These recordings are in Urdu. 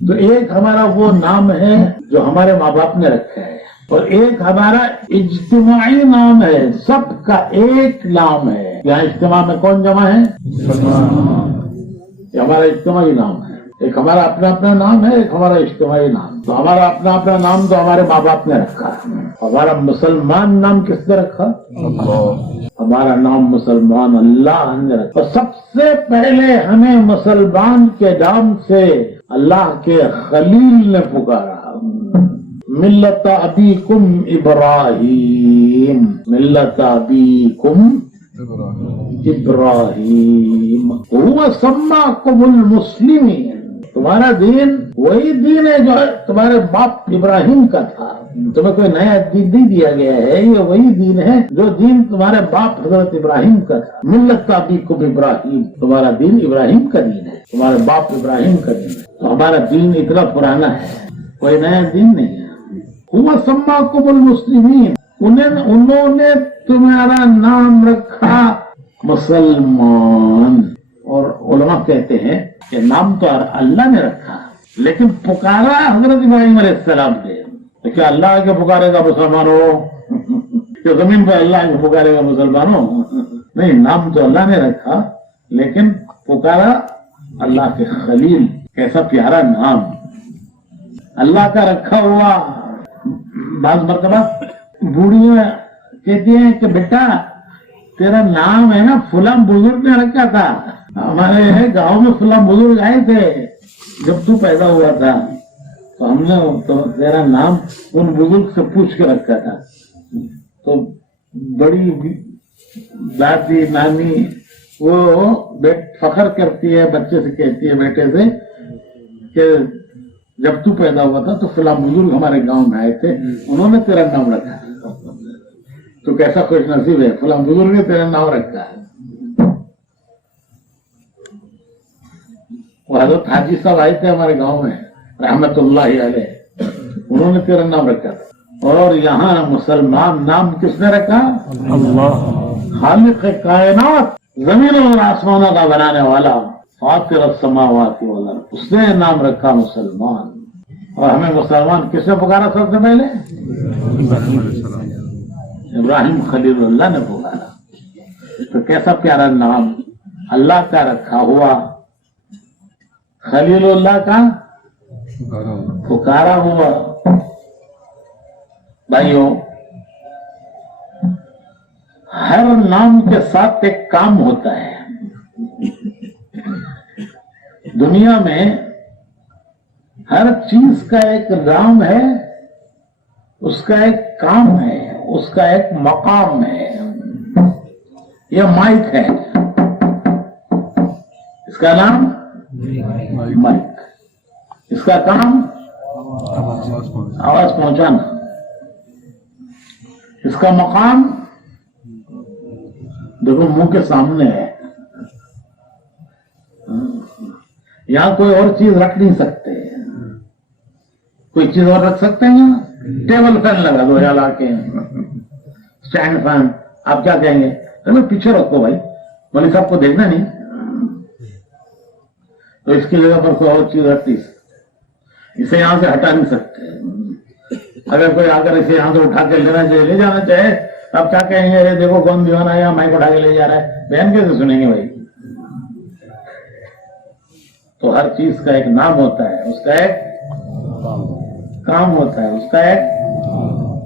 تو ایک ہمارا وہ نام ہے جو ہمارے ماں باپ نے رکھا ہے، اور ایک ہمارا اجتماعی نام ہے، سب کا ایک نام ہے۔ یہاں اجتماع میں کون جمع ہے؟ یہ ہمارا اجتماعی نام ہے۔ ایک ہمارا اپنا اپنا نام ہے، ایک ہمارا اجتماعی نام۔ تو ہمارا اپنا اپنا نام تو ہمارے ماں باپ نے رکھا، ہمارا مسلمان نام کس نے رکھا؟ ہمارا نام مسلمان اللہ نے رکھا۔ اور سب سے پہلے ہمیں مسلمان کے نام سے اللہ کے خلیل نے پکارا، ملت ابیکم ابراہیم، ملت ابیکم ابراہیم هو سماکم المسلمین۔ تمہارا دین وہی دین ہے جو تمہارے باپ ابراہیم کا تھا، تمہیں کوئی نیا دین نہیں دیا گیا ہے، یہ وہی دین ہے جو دین تمہارے باپ حضرت ابراہیم کا تھا۔ ملت ابیکم ابراہیم، تمہارا دین ابراہیم کا دین ہے، تمہارے باپ ابراہیم کا دین ہے۔ تو ہمارا دین اتنا پرانا ہے، کوئی نیا دین نہیں ہے۔ هو سماکم المسلمین، انہوں نے تمہارا نام رکھا مسلمان۔ اور علماء کہتے ہیں کہ نام تو اللہ نے رکھا، لیکن پکارا حضرت ابراہیم علیہ السلام نے۔ تو کیا اللہ کے پکارے گا مسلمانوں؟ کہ زمین پہ اللہ کے پکارے گا مسلمانوں؟ نہیں، نام تو اللہ نے رکھا، لیکن پکارا اللہ کے خلیل۔ کیسا پیارا نام اللہ کا رکھا ہوا۔ بعض مرتبہ بوڑھیاں کہتی ہیں کہ بیٹا تیرا نام ہے نا فلاں بزرگ نے رکھا تھا، ہمارے گاؤں میں فلاں بزرگ آئے تھے جب تو پیدا ہوا تھا، تو ہم نے تو تیرا نام ان بزرگ سے پوچھ کے رکھا تھا۔ تو بڑی دادی نانی وہ فخر کرتی ہے، بچے سے کہتی ہے، بیٹے سے، کہ جب تو پیدا ہوا تھا تو فلاں بزرگ ہمارے گاؤں میں آئے تھے، انہوں نے تیرا نام رکھا۔ تو کیسا خوش نصیب ہے، فلاں بزرگ نے تیرا نام رکھا ہے۔ وہ حضرت حاجی صاحب آئے تھے ہمارے گاؤں میں رحمت اللہ علیہ، انہوں نے تیرا نام رکھا تھا۔ اور یہاں مسلمان نام کس نے رکھا؟ اللہ، خالق کائنات، زمینوں اور آسمانوں کا بنانے والا، فاطر السماوات والارض، اس نے نام رکھا مسلمان۔ اور ہمیں مسلمان کس نے پکارا سب سے پہلے؟ ابراہیم خلیل اللہ نے پکارا۔ تو کیسا پیارا نام اللہ کا رکھا ہوا، خلیل اللہ کا پکارا ہوا۔ بھائیوں، ہر نام کے ساتھ ایک کام ہوتا ہے۔ دنیا میں ہر چیز کا ایک نام ہے، اس کا ایک کام ہے، اس کا ایک مقام ہے۔ یہ مائک ہے، اس کا نام مائک، اس کا کام آواز پہنچانا، اس کا مقام دیکھو منہ کے سامنے ہے، یہاں کوئی اور چیز رکھ نہیں سکتے۔ کوئی چیز اور رکھ سکتے ہیں یہاں؟ ٹیبل فین لگا دو یا لا کے، اسٹینڈ فین، آپ کیا کہیں گے؟ پیچھے رکھو بھائی، مولوی صاحب کو دیکھنا نہیں۔ تو اس کی جگہ پر کوئی اور چیز رکھ نہیں سکتے، اسے یہاں سے ہٹا نہیں سکتے۔ اگر کوئی آ کر اسے یہاں سے اٹھا کے لینا چاہے، لے جانا چاہے، آپ کیا کہیں گے؟ ارے دیکھو کون دیوانہ ہے، یہاں مائک اٹھا کے لے جا رہا ہے، بیان کیسے سنیں گے بھائی؟ تو ہر چیز کا ایک نام ہوتا ہے، اس کا ایک کام ہوتا ہے، اس کا ایک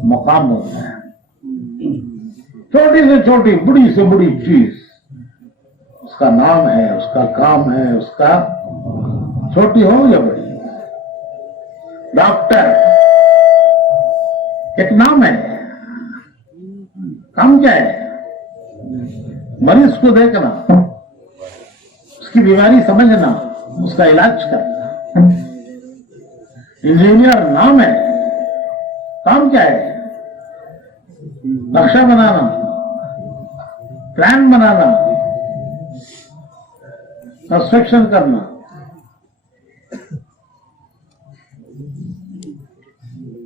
مقام ہوتا ہے۔ چھوٹی سے چھوٹی، بڑی سے بڑی چیز اس کا نام ہے، اس کا کام ہے، اس کا، چھوٹی ہو یا بڑی۔ ڈاکٹر ایک نام ہے، کام کیا ہے؟ مریض کو دیکھنا، اس کی بیماری سمجھنا، اس کا علاج کرنا۔ انجینئر نام ہے، کام کیا ہے؟ نقشہ بنانا، پلان بنانا، کنسٹرکشن کرنا۔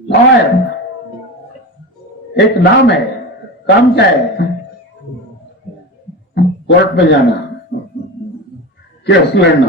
لائر ایک نام ہے، کام کیا ہے؟ کورٹ میں جانا، کیس لڑنا۔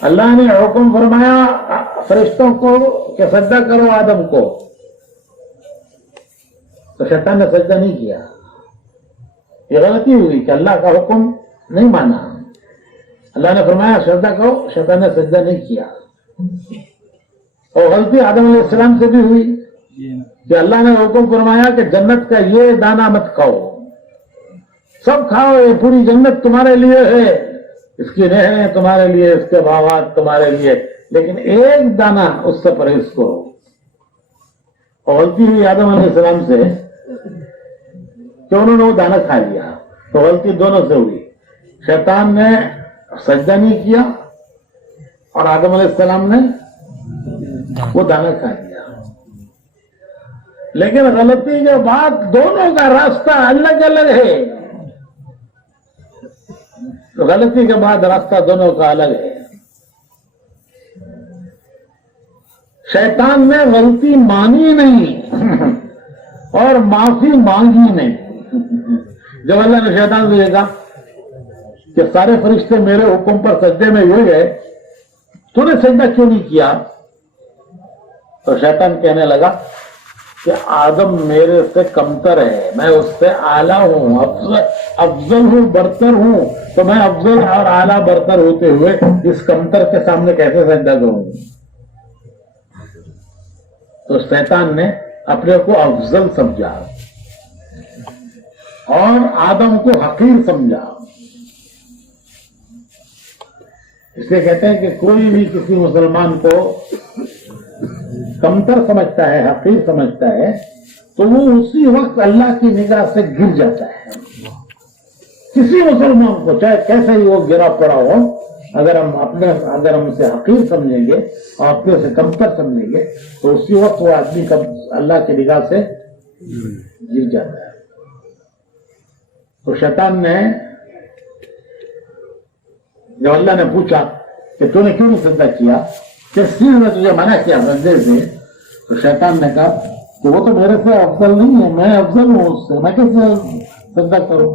اللہ نے حکم فرمایا فرشتوں کو کہ سجدہ کرو آدم کو، تو شیطان نے سجدہ نہیں کیا. یہ غلطی ہوئی کہ اللہ کا حکم نہیں مانا. اللہ نے فرمایا سجدہ کرو، شیطان نے سجدہ نہیں کیا. اور غلطی آدم علیہ السلام سے بھی ہوئی کہ اللہ نے حکم فرمایا کہ جنت کا یہ دانہ مت کھاؤ، سب کھاؤ، یہ پوری جنت تمہارے لیے ہے، اس کی نہریں تمہارے لیے، اس کے باغات تمہارے لیے، لیکن ایک دانہ اس سے پرہیز کرو. اور غلطی ہوئی آدم علیہ السلام سے کہ انہوں نے وہ دانہ کھا لیا. تو غلطی دونوں سے ہوئی. شیطان نے سجدہ نہیں کیا اور آدم علیہ السلام نے وہ دانہ کھا لیا. لیکن غلطی کے بعد دونوں کا راستہ الگ الگ ہے. غلطی کے بعد راستہ دونوں کا الگ ہے. شیطان نے غلطی مانی نہیں اور معافی مانگی نہیں. جب اللہ نے شیطان سے کہا کہ سارے فرشتے میرے حکم پر سجدے میں ہوئے گئے، تو نے سجدہ کیوں نہیں کیا؟ تو شیطان کہنے لگا کہ آدم میرے سے کمتر ہے، میں اس سے اعلیٰ ہوں، افضل ہوں، برتر ہوں، تو میں افضل اور اعلیٰ برتر ہوتے ہوئے اس کمتر کے سامنے کیسے سجدہ کروں؟ تو شیطان نے اپنے کو افضل سمجھا اور آدم کو حقیر سمجھا. اس لیے کہتے ہیں کہ کوئی بھی کسی مسلمان کو کمتر سمجھتا ہے، حقیر سمجھتا ہے، تو وہ اسی وقت اللہ کی نگاہ سے گر جاتا ہے. کسی مسلمان کو چاہے کیسے ہی وہ گرا پڑا ہو، اگر ہم اسے حقیر سمجھیں گے اور اپنے سے کمتر سمجھیں گے تو اسی وقت وہ آدمی اللہ کی نگاہ سے گر جاتا ہے. تو شیطان نے جب اللہ نے پوچھا کہ تو نے کیوں نہیں سجدہ کیا، کس چیز نے تجھے منع کیا سجدے سے، تو شیطان نے کہا کہ وہ تو میرے سے افضل نہیں ہے، میں افضل ہوں اس سے، میں کیسے سجدہ کروں؟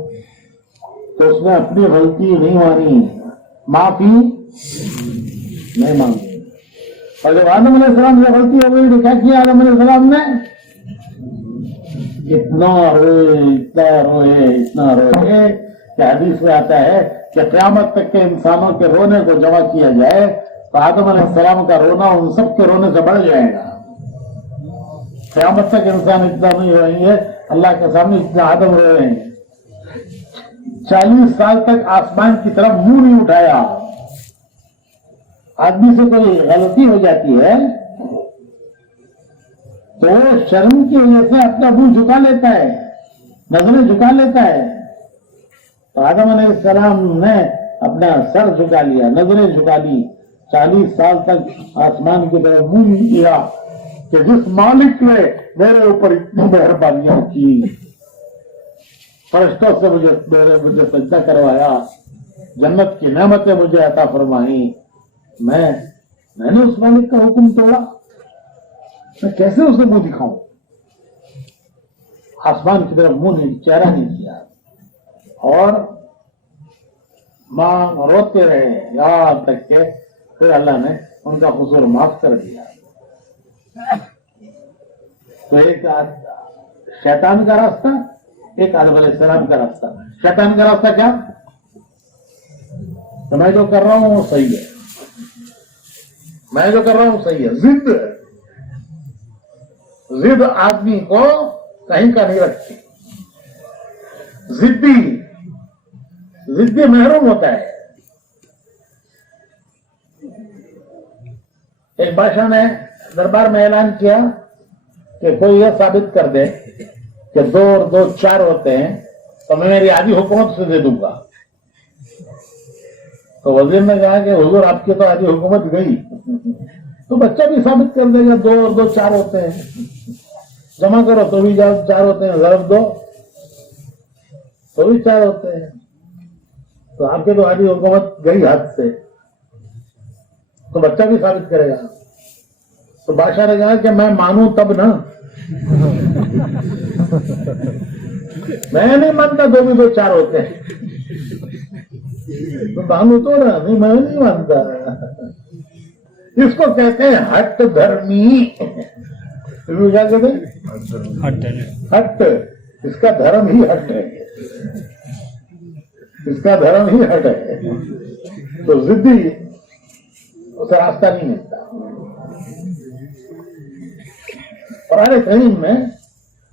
تو اس نے اپنی غلطی نہیں مانی، معافی نہیں مانگی. اور جب آدم علیہ السلام سے غلطی ہو گئی تو کیا کیا آدم علیہ السلام نے؟ اتنا روئے کہ حدیث میں آتا ہے کہ قیامت تک کے انسانوں کے رونے کو جمع کیا جائے تو آدم علیہ السلام کا رونا ان سب کے رونے سے بڑھ جائے گا. قیامت تک انسان اتنا نہیں روئیں گے، اللہ کے سامنے اتنا آدم رو رہے ہیں. 40 سال تک آسمان کی طرف منہ نہیں اٹھایا. آدمی سے کوئی غلطی ہو جاتی ہے تو شرم کی وجہ سے اپنا منہ جھکا لیتا ہے، نظریں جھکا لیتا ہے. تو آدم علیہ السلام نے اپنا سر جھکا لیا، نظریں جھکا لی، 40 سال تک آسمان کی طرف منہ نہیں کیا کہ جس مالک نے میرے اوپر اتنی مہربانیاں کی، فرشتوں سے مجھے سجدہ کروایا، جنت کی نعمتیں مجھے عطا فرمائی، میں نے اس مالک کا حکم توڑا، میں کیسے اسے منہ دکھاؤں؟ آسمان کی طرف منہ نہیں، چہرہ نہیں کیا. اور ماں روتے رہے یہاں تک کہ پھر اللہ نے ان کا قصور معاف کر دیا. تو ایک شیطان کا راستہ، ایک آدم علیہ السلام کا راستہ. شیطان کا راستہ کیا؟ تو میں جو کر رہا ہوں وہ صحیح ہے، میں جو کر رہا ہوں صحیح ہے. ضد آدمی کو کہیں کا نہیں رکھتی. ضدی محروم ہوتا ہے. ایک بادشاہ نے دربار میں اعلان کیا کہ کوئی یہ ثابت کر دے کہ 2 اور 2 4 ہوتے ہیں تو میں میری آدھی حکومت سے دے دوں گا. تو وزیر نے کہا کہ حضور آپ کی تو آدھی حکومت گئی، تو بچہ بھی ثابت کر دے گا 2 اور 2 4 ہوتے ہیں، جمع کرو تو بھی 4 ہوتے ہیں، ضرب دو تو بھی 4 ہوتے ہیں. تو آپ کے تو آدھی حکومت گئی ہاتھ سے، تو بچہ بھی ثابت کرے گا. تو بادشاہ نے کہا کہ میں مانوں تب نا، میں نہیں مانتا 2 بھی 2 4 ہوتے ہیں، تو مانوں تو نا، نہیں میں نہیں مانتا. اس کو کہتے ہیں ہٹ دھرمی. کیا کہتے ہیں؟ ہٹ. اس کا دھرم ہی ہٹ ہے. اس کا دھرم ہی ہٹ ہے. تو ضدی اسے راستہ نہیں ملتا. قرآن کریم میں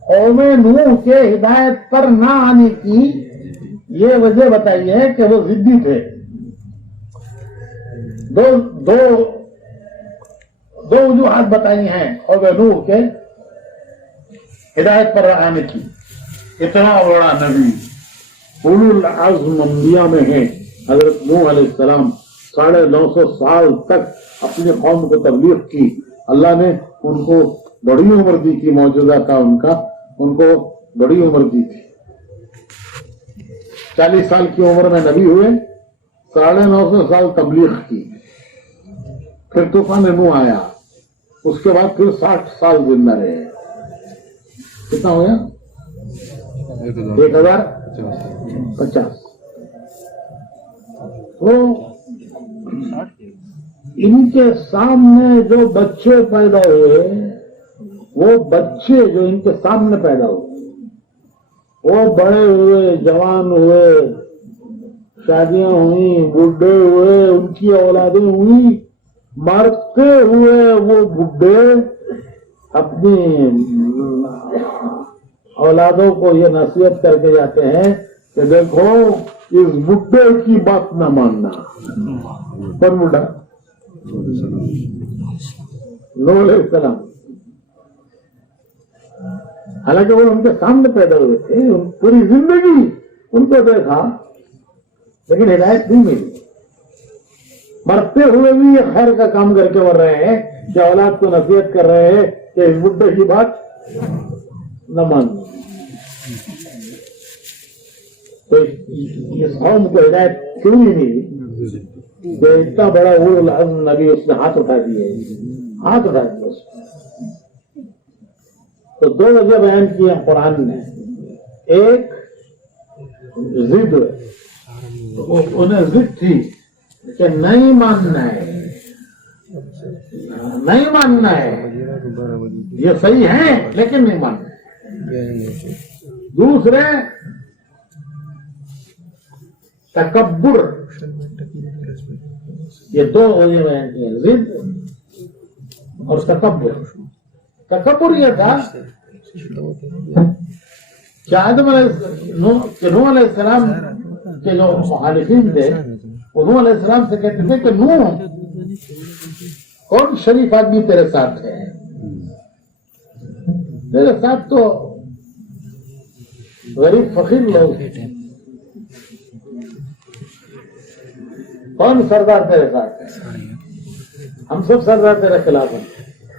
قوم نوح کے ہدایت پر نہ آنے کی یہ وجہ بتائی ہے کہ وہ ضدی تھے. دو وجوہات بتائی ہیں قوم نوح کے ہدایت پر آنے کی. اتنا بڑا نبی اولو العزم انبیاء میں ہے حضرت نوح علیہ السلام. 950 سال تک اپنی قوم کو تبلیغ کی. اللہ نے ان کو بڑی عمر دی تھی. موجودہ کا ان کو بڑی عمر دی تھی. 40 سال کی عمر میں نبی ہوئے. 950 سال تبلیغ کی. پھر طوفان نوح آیا. اس کے بعد پھر 60 سال زندہ رہے. کتنا ہو گیا؟ 1050. تو ان کے سامنے جو بچے پیدا ہوئے، وہ بچے جو ان کے سامنے پیدا ہوئے، وہ بڑے ہوئے، جوان ہوئے، شادیاں ہوئی، بوڑھے ہوئے، ان کی اولادیں ہوئی. مرتے ہوئے وہ بوڑھے اپنی اولادوں کو یہ نصیحت کر کے جاتے ہیں کہ دیکھو اس بڈھے کی بات نہ ماننا. کون بڈھا؟ نوح علیہ السلام. حالانکہ وہ ان کے سامنے پیدا ہوئے تھے. پوری زندگی ان کو دیکھا لیکن ہدایت نہیں ملی. مرتے ہوئے بھی یہ خیر کا کام کر کے مر رہے ہیں کہ اولاد کو نصیحت کر رہے ہیں کہ اس بڈھے کی بات نہ ماننا. تو اس قوم کو ہدایت کیوں نہیں ملی؟ جو اتنا بڑا اولو العزم نبی اس نے ہاتھ اٹھا دیے. اس نے تو 2 وجہ بیان کی ہیں قرآن نے. ایک ضد، انہیں ضد تھی کہ نہیں ماننا ہے، نہیں ماننا ہے، یہ صحیح ہے لیکن نہیں ماننا ہے. دوسرے تکبر. یہ 2 وجہ بیان کی ہیں، ضد اور تکبر. تکبر یہ تھا کہ نوح علیہ السلام کے جو مخالفین تھے وہ نوح علیہ السلام سے کہتے تھے کہ نوح کون شریف آدمی تیرے ساتھ ہے؟ میرے ساتھ تو غریب فقیر لوگ ہیں. کون سردار تیرے ساتھ ہے؟ ہم سب سردار تیرے خلاف ہیں.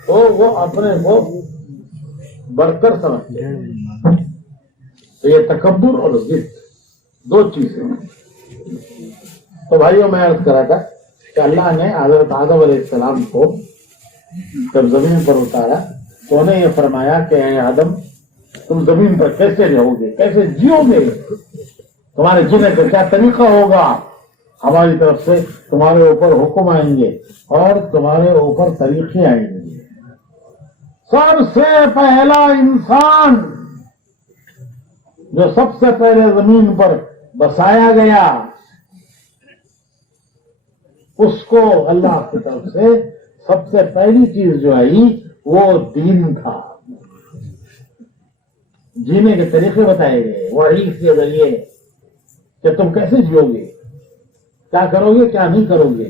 تو وہ اپنے کو برتر سمجھتے ہیں. تو یہ تکبر اور ضد 2 چیزیں. تو بھائیوں میں عرض کرا تھا کہ اللہ نے حضرت آدم علیہ السلام کو جب زمین پر اتارا تو انہیں یہ فرمایا کہ اے آدم تم زمین پر کیسے رہو گے، کیسے جیو گے، تمہارے جینے کا کیا طریقہ ہوگا. ہماری طرف سے تمہارے اوپر حکم آئیں گے اور تمہارے اوپر طریقے آئیں گے. سب سے پہلا انسان جو سب سے پہلے زمین پر بسایا گیا اس کو اللہ کی طرف سے سب سے پہلی چیز جو آئی وہ دین تھا. جینے کے طریقے بتائے گئے وحی کے ذریعے کہ تم کیسے جیو گے، کیا کرو گے، کیا نہیں کرو گے.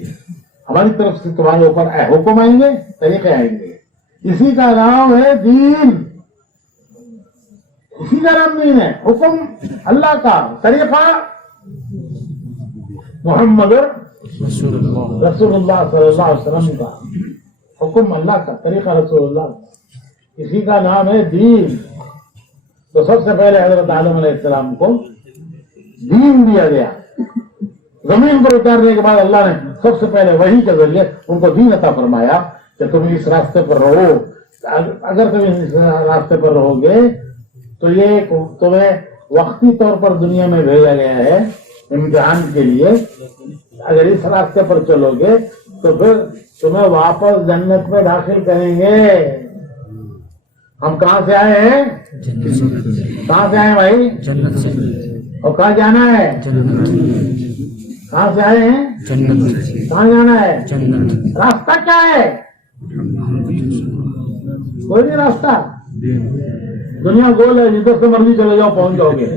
ہماری طرف سے تمہارے اوپر حکم آئیں گے، طریقے آئیں گے. اسی کا نام ہے دین. اسی کا نام دین ہے. حکم اللہ کا، طریقہ محمد رسول اللہ صلی اللہ علیہ وسلم کا. حکم اللہ کا، طریقہ رسول اللہ. اسی کا نام ہے دین. تو سب سے پہلے حضرت آدم علیہ السلام کو دین دیا گیا. زمین پر اتارنے کے بعد اللہ نے سب سے پہلے وحی کے ذریعے ان کو دین عطا فرمایا کہ تم اس راستے پر رہو. اگر تم اس راستے پر رہو گے تو یہ تمہیں وقتی طور پر دنیا میں بھیجا گیا ہے امتحان کے لیے. اگر اس راستے پر چلو گے تو پھر تمہیں واپس جنت میں داخل کریں گے. ہم کہاں سے آئے ہیں؟ کہاں سے آئے بھائی؟ جنت سے. اور کہاں جانا ہے؟ کہاں سے آئے ہیں؟ کہاں جانا ہے؟ راستہ کیا ہے؟ کوئی نہیں راستہ. دنیا گول ہے، جدھر سے مرضی چلے جاؤ پہنچ جاؤ گے.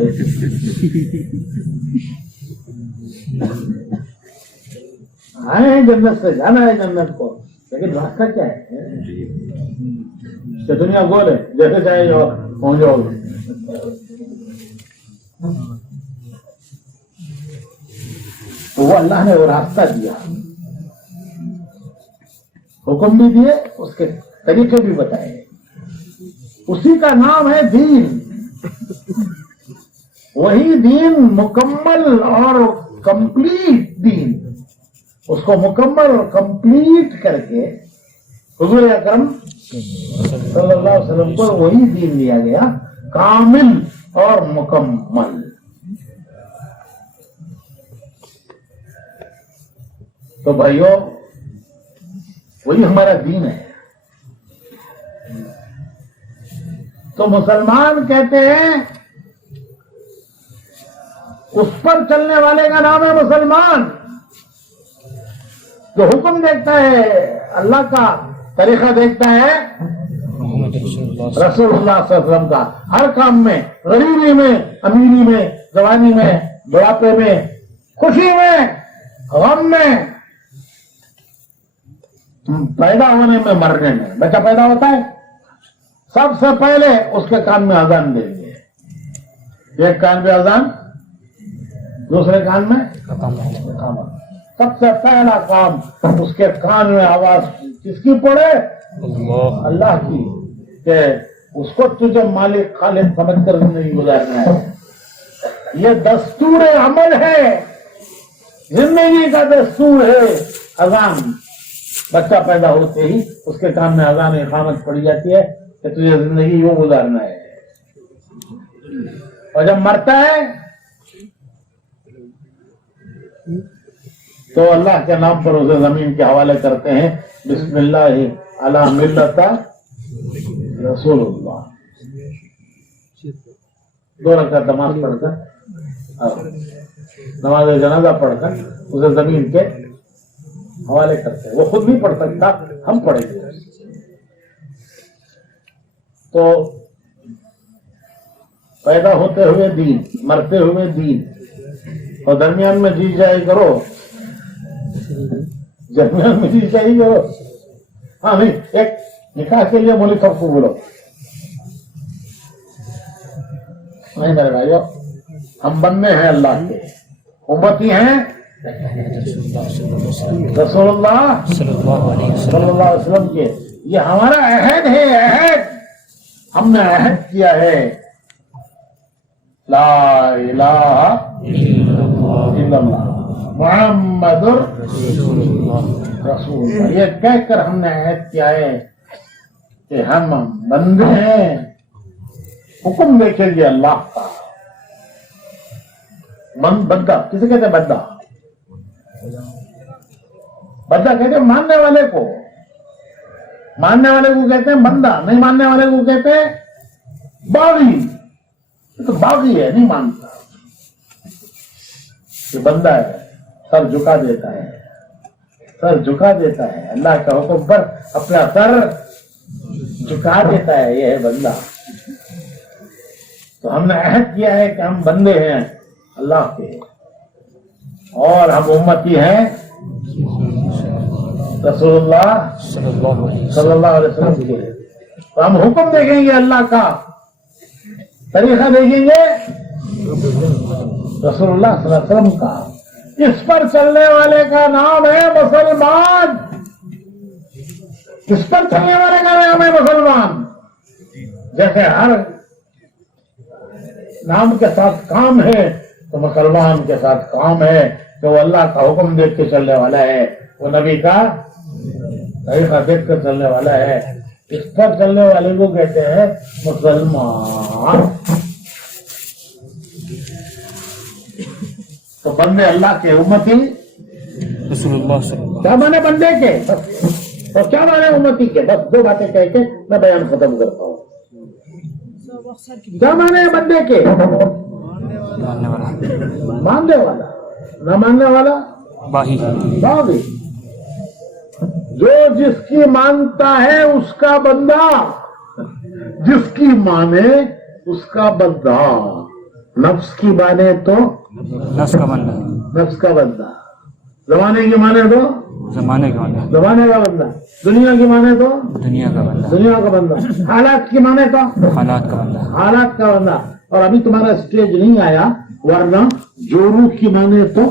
آئے ہیں جنت سے، جانا ہے جنت کو، لیکن راستہ کیا ہے؟ کہ دنیا گول ہے، جیسے چاہے جاؤ پہنچ جاؤ گے. تو وہ اللہ نے وہ راستہ دیا، حکم بھی دیے، اس کے طریقے بھی بتائے. اسی کا نام ہے دین. وہی دین مکمل اور کمپلیٹ دین، اس کو مکمل اور کمپلیٹ کر کے حضور اکرم صلی اللہ علیہ وسلم کو وہی دین دیا گیا، کامل اور مکمل. تو بھائیو وہی ہمارا دین ہے. تو مسلمان کہتے ہیں اس پر چلنے والے کا نام ہے مسلمان، جو حکم دیکھتا ہے اللہ کا، طریقہ دیکھتا ہے رسول اللہ صلی اللہ علیہ وسلم کا، ہر کام میں، غریبی میں، امیری میں، جوانی میں، بڑھاپے میں، خوشی میں، غم میں، پیدا ہونے میں، مرنے میں. بچہ پیدا ہوتا ہے، سب سے پہلے اس کے کان میں اذان دیں گے. ایک کان پہ اذان، دوسرے کان میں اقامت. سب سے پہلا کام اس کے کان میں آواز کس کی پڑے؟ اللہ کی، کہ اس کو تجھے مالک خالق سمجھ کر نہیں گزارنا ہے. یہ دستور عمل ہے، زندگی کا دستور ہے. اذان بچہ پیدا ہوتے ہی اس کے کان میں اذان اقامت پڑی جاتی ہے کہ تجھے زندگی یوں گزارنا ہے. اور جب مرتا ہے تو اللہ کے نام پر اسے زمین کے حوالے کرتے ہیں، بسم اللہ علی ملت رسول اللہ. 2 رکعت نماز پڑھ کر، نماز جنازہ پڑھ کر اسے زمین کے حوالے کرتے ہیں. وہ خود نہیں پڑھ سکتا، ہم پڑھیں گے. تو پیدا ہوتے ہوئے دین، مرتے ہوئے دین، اور درمیان میں جی جائے کرو، درمیان میں جی جائے کرو. ہاں نہیں، ایک نکاح کے لیے مولوی صاحب کو بولو. نہیں میرے بھائیو، ہم بندے ہیں اللہ کے، امتی ہیں رسول اللہ صلی اللہ علیہ وسلم کے. یہ ہمارا عہد ہے، عہد ہم نے عہد کیا ہے، لا الہ الا اللہ محمد رسول اللہ. یہ کہہ کر ہم نے عہد کیا ہے کہ ہم بندے ہیں، حکم دیکھیں گے اللہ کا. بندہ کسے کہتے ہیں؟ بندہ، بندہ کہتے ہیں ماننے والے کو. ماننے والے کو کہتے ہیں بندہ، نہیں ماننے والے کو کہتے ہیں باغی. تو باغی ہے، نہیں مانتا. یہ بندہ ہے، سر جھکا دیتا ہے، سر جھکا دیتا ہے اللہ کا حکم پر، اپنا سر جھکا دیتا ہے. یہ ہے بندہ. تو ہم نے عہد کیا ہے کہ ہم بندے ہیں اللہ کے، اور ہم امتی ہیں رسول اللہ صلی اللہ علیہ وسلم کے. تو ہم حکم دیکھیں گے اللہ کا، طریقہ دیکھیں گے رسول اللہ صلی اللہ علیہ وسلم کا. اس پر چلنے والے کا نام ہے مسلمان. اس پر چلنے والے کا نام ہے مسلمان. جیسے ہر نام کے ساتھ کام ہے تو مسلمان کے ساتھ کام ہے کہ وہ اللہ کا حکم دیکھ کے چلنے والا ہے، وہ نبی کا طریقہ دیکھ کر چلنے والا ہے. اس پر چلنے والے کو کہتے ہیں مسلمان. تو بندے اللہ کے، امتی رسول اللہ صلی اللہ کیا مانے بندے کے؟ اور کیا مانے امتی کے؟ بس دو باتیں کہہ کے میں بیان ختم کرتا ہوں. کیا مانے بندے کے؟ ماننے والا ماننے والا، نہ ماننے والا باہی باغی. جو جس کی مانتا ہے اس کا بندہ، جس کی مانے اس کا بندہ. نفس کی مانے تو نفس کا بندہ، نفس کا بندہ، زمانے کی مانے تو زمانے کا بندہ، زمانے کا بندہ، دنیا کی مانے تو دنیا کا بندہ، دنیا کا بندہ، حالات کی مانے تو حالات کا بندہ. حالات کا بندہ. اور ابھی تمہارا اسٹیج نہیں آیا، ورنہ جورو کی مانے تو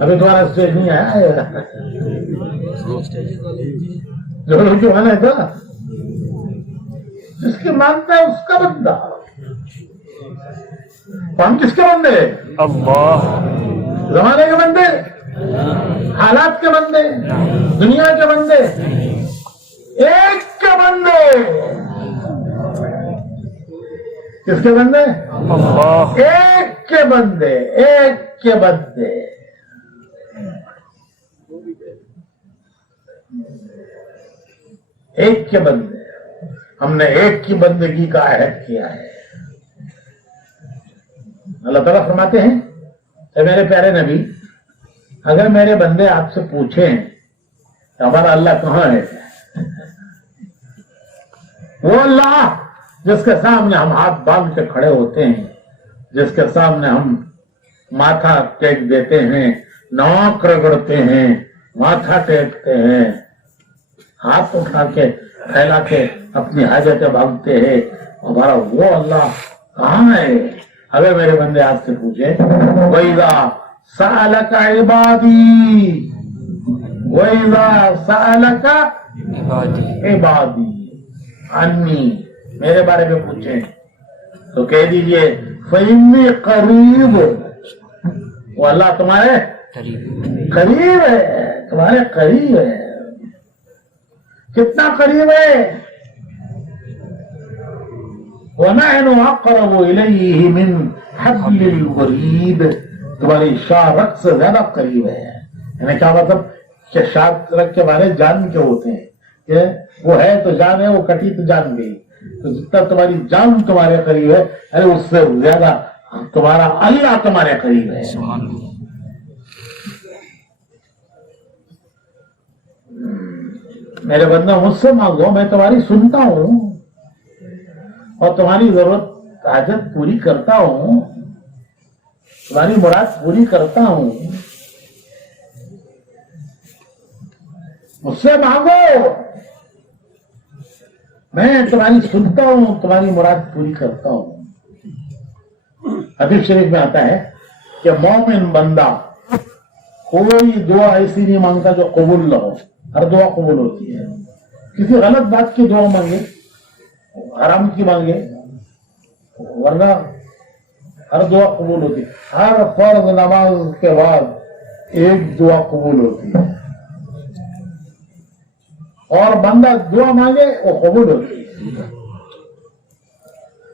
ابھی تمہارا اسٹیج نہیں آیا. جورو کی مانے تو جس کی مانتا ہے اس کا بندہ. ہم کس کے بندے؟ اللہ. زمانے کے بندے، حالات کے بندے، دنیا کے بندے، ایک کے بندے. کس کے بندے؟ اللہ. ایک کے بندے، ایک کے بندے. ایک کے بندے. ہم نے ایک کی بندگی کا عہد کیا ہے. اللہ تعالیٰ فرماتے ہیں کہ میرے پیارے نبی، اگر میرے بندے آپ سے پوچھیں کہ ہمارا اللہ کہاں ہے، وہ اللہ جس کے سامنے ہم ہاتھ باندھ کے کھڑے ہوتے ہیں، جس کے سامنے ہم ماتھا ٹیک دیتے ہیں، ناک رگڑتے ہیں، ماتھا ٹیکتے ہیں، ہاتھ اٹھا کے پھیلا کے اپنی حاجتیں مانگتے ہیں، ہمارا وہ اللہ کہاں ہے؟ اگر میرے بندے آپ سے پوچھے وَإِذَا سَأَلَكَ عِبَادِي وَإِذَا سَأَلَكَ عبادی عِبَادِي عني، میرے بارے میں پوچھیں تو کہہ دیجئے فَإِنِّي قَرِيبٌ، وہ اللہ تمہارے قریب. قریب ہے، تمہارے قریب ہے. کتنا قریب ہے؟ وَنَحْنُ أَقْرَبُ إِلَيْهِ مِنْ حَبْلِ الْوَرِيدِ، تمہاری شاہ رگ سے زیادہ قریب ہے. یعنی کیا مطلب کہ شاہ رگ کے بارے جان کے ہوتے ہیں کہ وہ ہے تو جان ہے، وہ کٹی تو جان گئی. تو جتنا تمہاری جان تمہارے قریب ہے، ارے اس سے زیادہ تمہارا اللہ تمہارے قریب ہے. سبحان اللہ. میرے بندہ مجھ سے مانگو، میں تمہاری سنتا ہوں اور تمہاری ضرورت حاجت پوری کرتا ہوں، تمہاری مراد پوری کرتا ہوں. مجھ سے مانگو، میں تمہاری سنتا ہوں، تمہاری مراد پوری کرتا ہوں. حدیث شریف میں آتا ہے کہ مومن بندہ کوئی دعا ایسی نہیں مانگتا جو قبول نہ ہو. ہر دعا قبول ہوتی ہے. کسی غلط بات کی دعا مانگے، حرام کی مانگے، ورنہ ہر دعا قبول ہوتی ہے. ہر فرض نماز کے بعد ایک دعا قبول ہوتی ہے، اور بندہ دعا مانگے وہ قبول ہوتی ہے.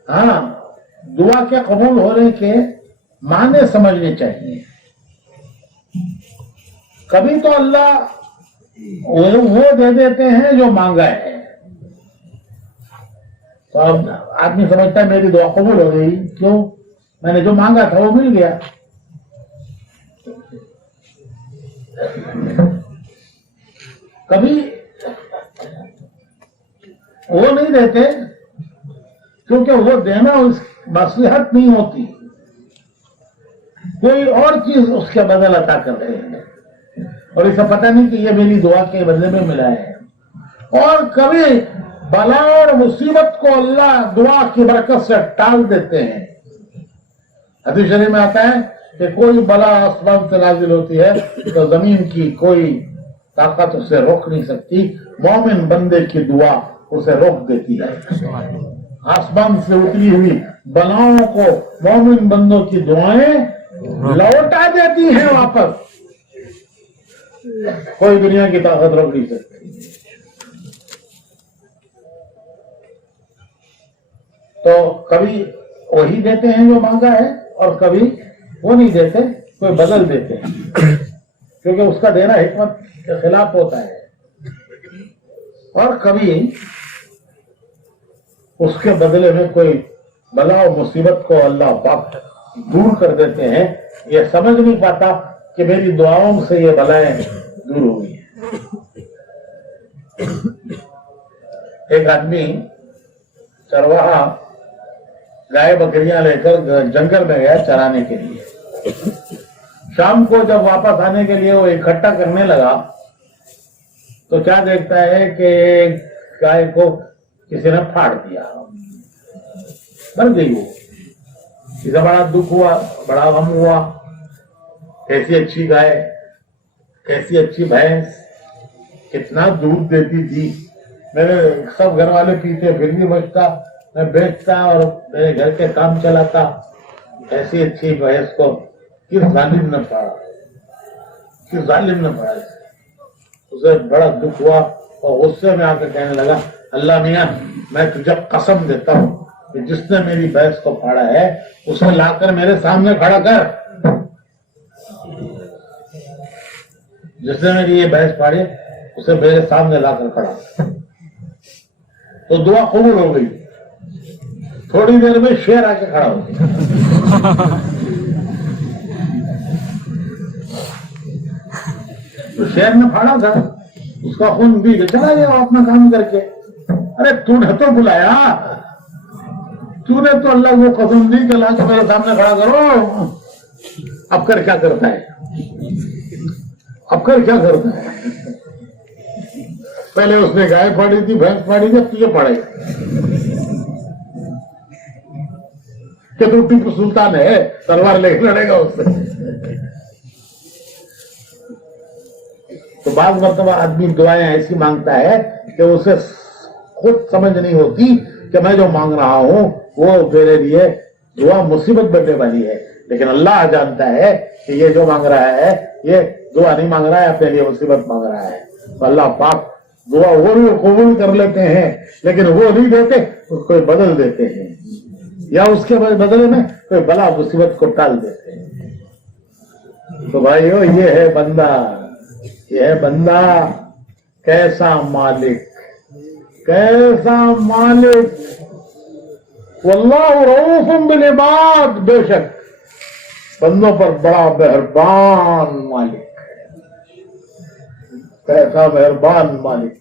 ہاں، دعا کے قبول ہونے کے معنی سمجھنے چاہیے. کبھی تو اللہ وہ دے دیتے ہیں جو مانگا ہے. تو اب آدمی سمجھتا ہے میری دعا قبول ہو گئی، کیوں؟ میں نے جو مانگا تھا وہ مل گیا. کبھی وہ نہیں دیتے کیونکہ وہ دینا اس مصلحت نہیں ہوتی، کوئی اور چیز اس کے بدل عطا کر رہے ہیں اور اسے پتہ نہیں کہ یہ میری دعا کے بدلے میں ملا ہے. اور کبھی بلا اور مصیبت کو اللہ دعا کی برکت سے ٹال دیتے ہیں. حدیث شریف میں آتا ہے کہ کوئی بلا آسمان سے نازل ہوتی ہے تو زمین کی کوئی طاقت اسے روک نہیں سکتی، مومن بندے کی دعا اسے روک دیتی ہے. آسمان سے اتری ہوئی بلاؤں کو مومن بندوں کی دعائیں لوٹا دیتی ہیں واپس. کوئی دنیا کی طاقت روک نہیں سکتی. تو کبھی وہی دیتے ہیں جو مانگا ہے، اور کبھی وہ نہیں دیتے, کوئی بدل دیتے ہیں, کیونکہ اس کا دینا حکمت کے خلاف ہوتا ہے. اور کبھی اس کے بدلے میں کوئی بلا و مصیبت کو اللہ پاک دور کر دیتے ہیں. یہ سمجھ نہیں پاتا کہ میری دعاؤں سے یہ بلائیں دور ہوئی ہیں. ایک آدمی چرواہا گائے بکریاں لے کر جنگل میں گیا چرانے کے لیے. شام کو جب واپس آنے کے لیے وہ اکٹھا کرنے لگا تو کیا دیکھتا ہے کہ گائے کو کسی نے پھاڑ دیا, مر گئی. وہ اسے بڑا دکھ ہوا, بڑا غم ہوا. کیسی اچھی گائے, کیسی اچھی بھینس, کتنا دودھ دیتی تھی, میرے سب گھر والے پیتے پھر بھی بچتا, میں بیچتا اور میرے گھر کے کام چلاتا. ایسی اچھی بھینس کو کس ظالم نے پاڑا, کس ظالم نے پاڑا. اسے بڑا دکھ ہوا اور غصے میں آ کے کہنے لگا, اللہ میاں میں تجھے قسم دیتا ہوں کہ جس نے میری بھینس کو پھاڑا ہے اسے لا کر میرے سامنے کھڑا کر. جس نے میری یہ بھینس پھاڑی اسے میرے سامنے لا کر کھڑا. تو دعا قبول ہو گئی. تھوڑی دیر میں شیر آ کے کھڑا ہو گیا. تو شیر نے پھاڑا تھا, اس کا خون بھی چلا گیا اپنا کام کر کے. ارے تو نے تو بلایا, تو نے تو اللہ کو قسم دی کہ لا کے میرے سامنے کھڑا کرو. اب کر کیا کرتا ہے, اب کر کیا کرتا ہے. پہلے اس نے گائے پھاڑی تھی, بھینس پھاڑی تھی, اب تجھے پھاڑے کہ تو ٹیپو سلطان ہے, تلوار لے کے لڑے گا اس سے. تو بعض مرتبہ آدمی دعائیں ایسی مانگتا ہے کہ اسے خود سمجھ نہیں ہوتی کہ میں جو مانگ رہا ہوں وہ میرے لیے دعا مصیبت بننے والی ہے. لیکن اللہ جانتا ہے کہ یہ جو مانگ رہا ہے یہ دعا نہیں مانگ رہا ہے, اپنے لیے مصیبت مانگ رہا ہے. تو اللہ پاک دعا وہ بھی قبول کر لیتے ہیں, لیکن وہ نہیں دیتے, اس کو بدل دیتے ہیں, یا اس کے بدلے میں کوئی بلا مصیبت کو ٹال دیتے ہیں. تو بھائیو یہ ہے بندہ, یہ ہے بندہ. کیسا مالک, کیسا مالک. واللہ رؤوف بالعباد, بے شک بندوں پر بڑا مہربان مالک. کیسا مہربان مالک.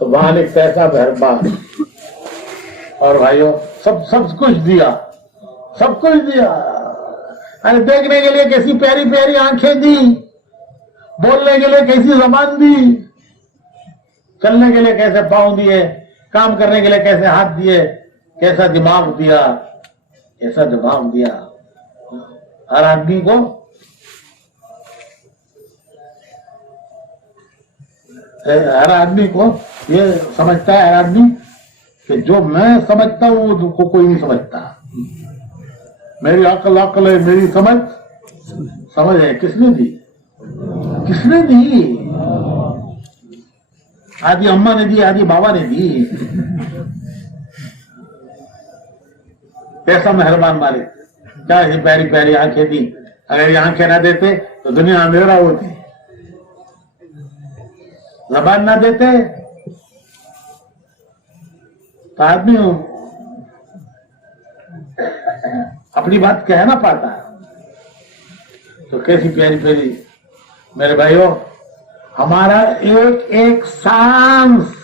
تو مالک کیسا مہربان. اور بھائیو سب کچھ دیا, سب کچھ دیا. ارے دیکھنے کے لیے کیسی پیاری پیاری آنکھیں دی, بولنے کے لیے کیسی زبان دی, چلنے کے لیے کیسے پاؤں دیے, کام کرنے کے لیے کیسے ہاتھ دیے, کیسا دماغ دیا, کیسا دماغ دیا. ہر آدمی کو یہ سمجھتا ہے, ہر آدمی کہ جو میں سمجھتا ہوں وہ کوئی نہیں سمجھتا. میری عقل ہے, میری سمجھ ہے. کس نے دی, کس نے دی؟ آدھی اماں نے دی, آدھی بابا نے دی. کیسا مہربان مالک. کیا ایسی پیاری پیاری آنکھیں دی. اگر یہ آنکھیں نہ دیتے تو دنیا اندھیرا ہوتی. زبان نہ دیتے تو آدمی اپنی بات کہہ نہ پاتا. تو کیسی پیاری پیاری. میرے بھائیوں, ہمارا ایک ایک سانس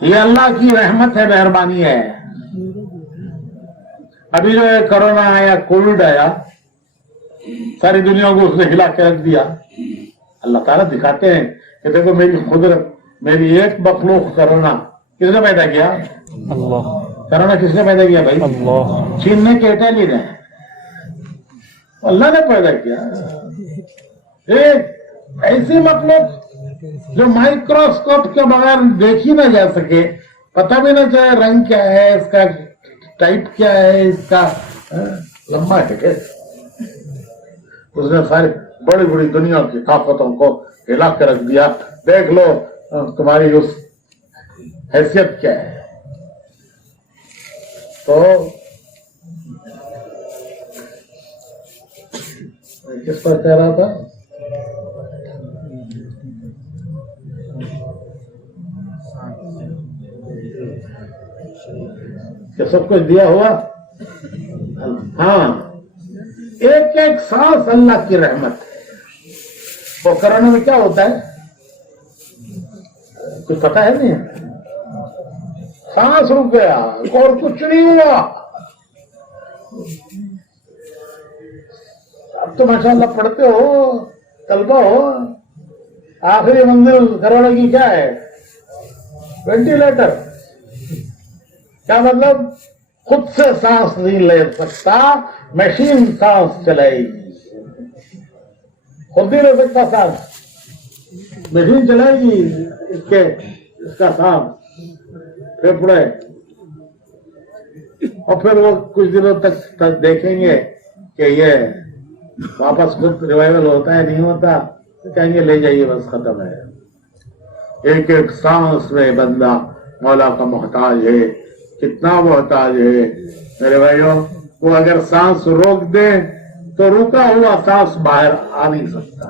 یہ اللہ کی رحمت ہے, مہربانی ہے. ابھی جو کرونا آیا, کووڈ آیا, ساری دنیا کو اس نے ہلا کے رکھ دیا. اللہ تعالیٰ دکھاتے ہیں کہ دیکھو میری قدرت, میری ایک مخلوق. کرونا کس نے پیدا کیا؟ اللہ. کرونا کس نے پیدا کیا بھائی؟ اللہ. چین نے کہ اٹلی نے؟ اللہ نے پیدا کیا. ایک ایسی مخلوق جو مائکروسکوپ کے بغیر دیکھی نہ جا سکے, پتہ بھی نہ چاہے رنگ کیا ہے, اس کا ٹائپ کیا ہے, اس کا لمبا ہے. اس نے ساری بڑی بڑی دنیا کی طاقتوں کو ہلا کے رکھ دیا. دیکھ لو تمہاری اس حیثیت کیا ہے؟ تو کس پر کہہ رہا تھا؟ کہ سب کچھ دیا ہوا؟ ہاں، ایک ایک سانس اللہ کی رحمت ہے۔ وہ کرونا میں کیا ہوتا ہے کچھ پتا ہے نہیں؟ سانس رک گیا اور کچھ نہیں ہوا۔ اب تو ماشاءاللہ پڑھتے ہو، طلبہ ہو، آخری منزل کرونا کی کیا ہے؟ وینٹیلیٹر۔ کیا مطلب؟ خود سے سانس نہیں لے سکتا، مشین سانس چلائے گی۔ خود نہیں لے سکتا سانس، مشین چلائے گی اس کا سانس پھیپڑے، اور پھر وہ کچھ دنوں تک دیکھیں گے کہ یہ واپس خود ریوائول ہوتا ہے نہیں ہوتا، تو کہیں گے لے جائیے بس ختم ہے۔ ایک ایک سانس میں بندہ مولا کا محتاج ہے۔ کتنا محتاج ہے میرے بھائیوں! وہ اگر سانس روک دے تو رکا ہوا سانس باہر آ نہیں سکتا۔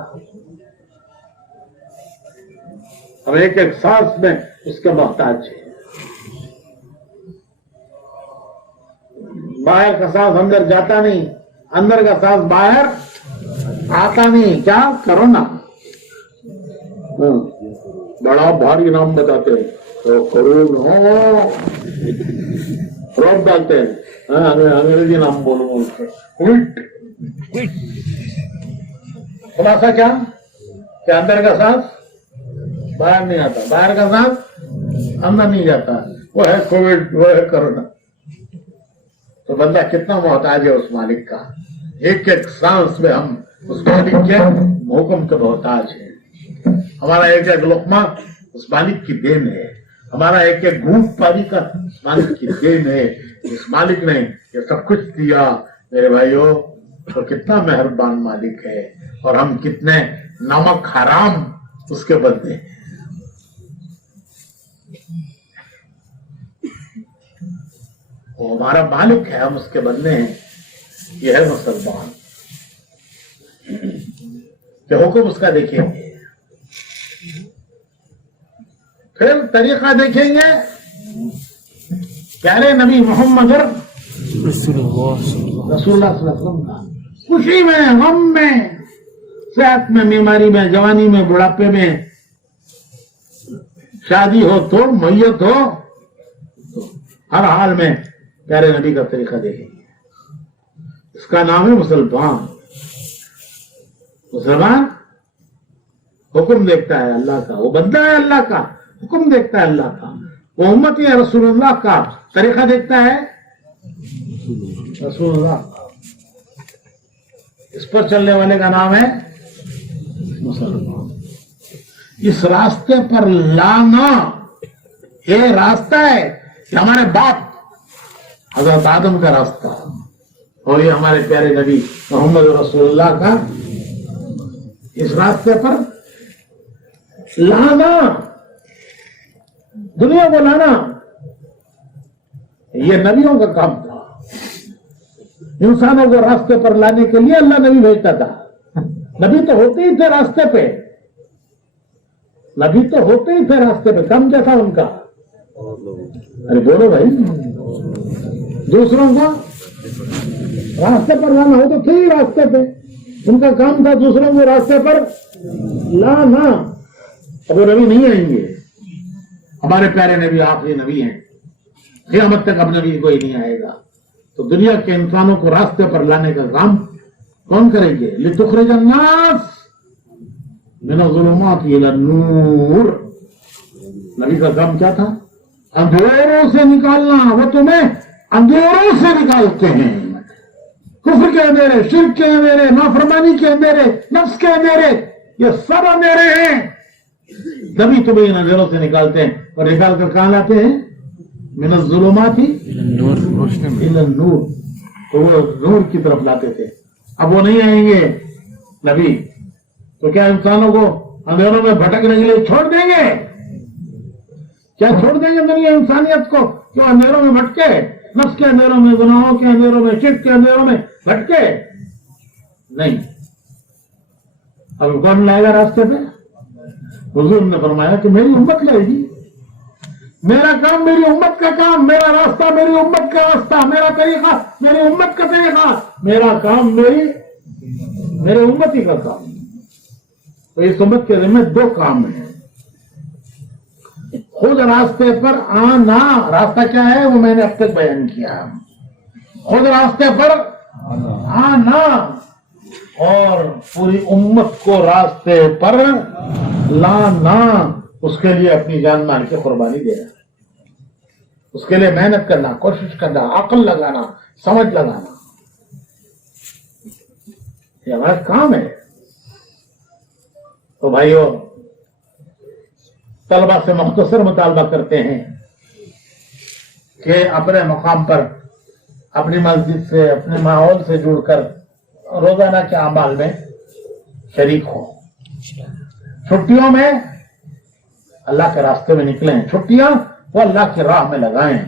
اب ایک ایک سانس میں اس کے محتاج ہے۔ باہر کا سانس اندر جاتا نہیں، اندر کا سانس باہر آتا نہیں۔ کیا؟ کرونا بڑا بھاری نام بتاتے ہیں، روک ڈالتے ہیں، انگریزی نام بولوں خلاصہ کیا کہ اندر کا سانس باہر نہیں آتا، باہر کا سانس اندر نہیں جاتا، وہ ہے کووڈ، وہ ہے کرونا۔ تو بندہ کتنا محتاج ہے اس مالک کا۔ ایک ایک سانس میں ہم اس مالک کے حکم کے محتاج ہیں۔ ہمارا ایک ایک لقمہ اس مالک کی دین ہے، ہمارا ایک ایک گھونٹ پانی کا اس مالک کی دین ہے۔ اس مالک نے یہ سب کچھ دیا میرے بھائیوں، تو کتنا مہربان مالک ہے، اور ہم کتنے نمک حرام اس کے بندے ہیں۔ وہ ہمارا مالک ہے، ہم اس کے بندے ہیں۔ یہ ہے مسلمان کہ حکم اس کا دیکھیں گے، پھر طریقہ دیکھیں گے پیارے نبی محمد رسول اللہ صلی اللہ علیہ وسلم کا۔ خوشی میں، غم میں، صحت میں، بیماری میں، جوانی میں، بڑھاپے میں، شادی ہو تو، میت ہو، ہر حال میں پیارے نبی کا طریقہ دیکھیں گے۔ اس کا نام ہے مسلمان۔ مسلمان حکم دیکھتا ہے اللہ کا، وہ بندہ ہے اللہ کا، حکم دیکھتا ہے اللہ کا، وہ امتی ہے رسول اللہ کا، طریقہ دیکھتا ہے رسول اللہ کا۔ اس پر چلنے والے کا نام ہے مسلمان۔ اس راستے پر لانا، یہ راستہ ہے کہ ہمارے باپ حضرت آدم کا راستہ، اور یہ ہمارے پیارے نبی محمد رسول اللہ کا، اس راستے پر لانا، دنیا کو لانا، یہ نبیوں کا کام تھا۔ انسانوں کو راستے پر لانے کے لیے اللہ نبی بھیجتا تھا۔ نبی تو ہوتے ہی تھے راستے پہ، نبی تو ہوتے ہی تھے راستے پہ، کام کیا تھا ان کا؟ ارے بولو بھائی، دوسروں کو راستے پر لانا ہو تو تھے ہی راستے پہ، ان کا کام تھا دوسروں کو راستے پر لانا۔ اب وہ نبی نہیں آئیں گے، ہمارے پیارے نبی آخری نبی ہیں، قیامت تک اب نبی کوئی نہیں آئے گا۔ تو دنیا کے انسانوں کو راستے پر لانے کا کام کون کریں گے؟ لِتُخْرِجَ النَّاسَ مِنَ الظُّلُمَاتِ إِلَى النُّورِ۔ نبی کا کام کیا تھا؟ اندھیروں سے نکالنا۔ وہ تمہیں اندھیروں سے نکالتے ہیں، کفر کے اندھیرے، شرک کے اندھیرے، نافرمانی کے اندھیرے، نفس کے اندھیرے، یہ سب اندھیرے ہیں۔ نبی تمہیں ان اندھیروں سے نکالتے ہیں، اور نکال کر کہاں لاتے ہیں؟ من الظلمات الى النور، تو وہ نور کی طرف لاتے تھے۔ اب وہ نہیں آئیں گے نبی، تو کیا انسانوں کو اندھیروں میں بھٹکنے کے لیے چھوڑ دیں گے؟ کیا چھوڑ دیں گے دنیا انسانیت کو کہ وہ اندھیروں میں بھٹکے، نفس کے اندھیروں میں، گناہوں کے اندھیروں میں، شرک کے اندھیروں میں بھٹکے؟ نہیں۔ اب کون لائے گا راستے پہ؟ حضور نے فرمایا کہ میری امت لائے گی، میرا کام میری امت کا کام، میرا راستہ میری امت کا راستہ، میرا طریقہ میری امت کا طریقہ، میرا کام میرے امتی کا کام۔ تو اس امت کے ذمہ دو کام ہیں، خود راستے پر آنا، راستہ کیا ہے وہ میں نے اب تک بیان کیا، خود راستے پر آنا اور پوری امت کو راستے پر لانا، اس کے لیے اپنی جان مال کی قربانی دینا، اس کے لیے محنت کرنا، کوشش کرنا، عقل لگانا، سمجھ لگانا، یہ ہمارا کام ہے۔ تو بھائیو، طلبہ سے مختصر مطالبہ کرتے ہیں کہ اپنے مقام پر، اپنی مسجد سے، اپنے ماحول سے جڑ کر روزانہ کے اعمال میں شریک ہو۔ چھٹیوں میں اللہ کے راستے میں نکلیں، چھٹیاں وہ اللہ کی راہ میں لگائیں،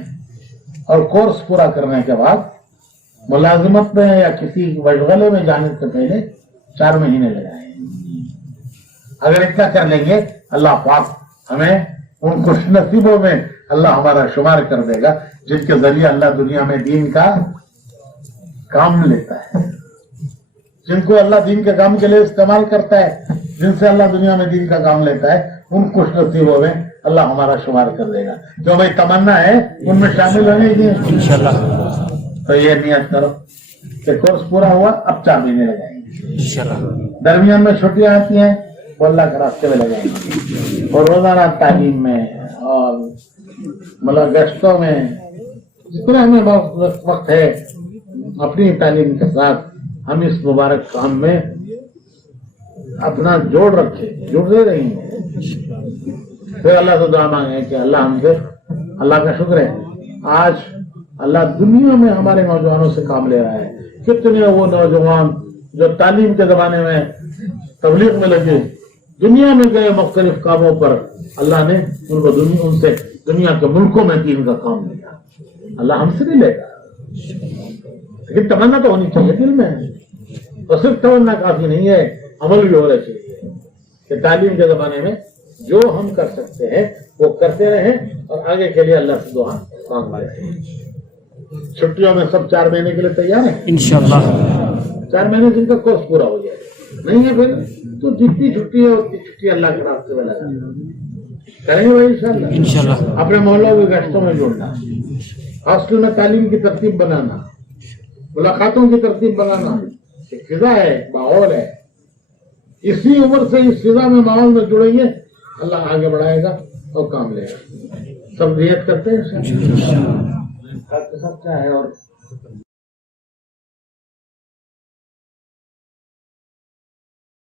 اور کورس پورا کرنے کے بعد ملازمت میں یا کسی مشغلے میں جانے سے پہلے 4 مہینے لگائیں۔ اگر اتنا کر لیں گے اللہ پاک ہمیں ان خوش نصیبوں میں اللہ ہمارا شمار کر دے گا جن کے ذریعے اللہ دنیا میں دین کا کام لیتا ہے، جن کو اللہ دین کے کام کے لیے استعمال کرتا ہے، جن سے اللہ دنیا میں دین کا کام لیتا ہے، ان خوش نصیبوں میں اللہ ہمارا شمار کر دے گا۔ جو بھائی تمنا ہے ان میں شامل ہونے کی انشاءاللہ، تو یہ نیت کرو کہ کورس پورا ہوا، اب 4 مہینے لگائیں گے انشاءاللہ، درمیان میں چھٹیاں آتی ہیں وہ اللہ کے راستے میں لگائیں گے، اور روزانہ تعلیم میں اور مطلب گشتوں میں جتنا ہمیں وقت ہے اپنی تعلیم کے ساتھ ہم اس مبارک کام میں اپنا جوڑ رکھے، جڑتے رہیں گے۔ پھر اللہ سے دعا مانگے کہ اللہ ہم سے، اللہ کا شکر ہے آج اللہ دنیا میں ہمارے نوجوانوں سے کام لے رہا ہے۔ کتنے وہ نوجوان جو تعلیم کے زمانے میں تبلیغ میں لگے، دنیا میں گئے مختلف کاموں پر، اللہ نے ان کو ان سے دنیا کے ملکوں میں دین کا کام لیا۔ اللہ ہم سے نہیں لے گا، لیکن تمنا تو ہونی چاہیے دل میں، اور صرف تمنا کافی نہیں ہے، عمل بھی ہونا چاہیے کہ تعلیم کے زمانے میں جو ہم کر سکتے ہیں وہ کرتے رہیں، اور آگے کے لیے اللہ سے دعا مانگتے رہیں۔ چھٹیوں میں سب 4 مہینے کے لیے تیار ہیں انشاءاللہ، 4 مہینے جن کا کورس پورا ہو جائے، نہیں ہے پھر تو جتنی چھٹی ہے اتنی چھٹی اللہ کے راستے میں لگا کریں گے بھائی انشاءاللہ۔ اپنے محلوں کے گشتوں میں جوڑنا، ہاسٹل میں تعلیم کی ترتیب بنانا، ملاقاتوں کی ترتیب بنانا، ایک فضا ہے، ماحول ہے، اسی عمر سے اس فضا میں ماحول میں جڑیں گے اللہ آگے بڑھائے گا اور کام لے گا۔ سب نیت کرتے ہیں سب کیا ہے اور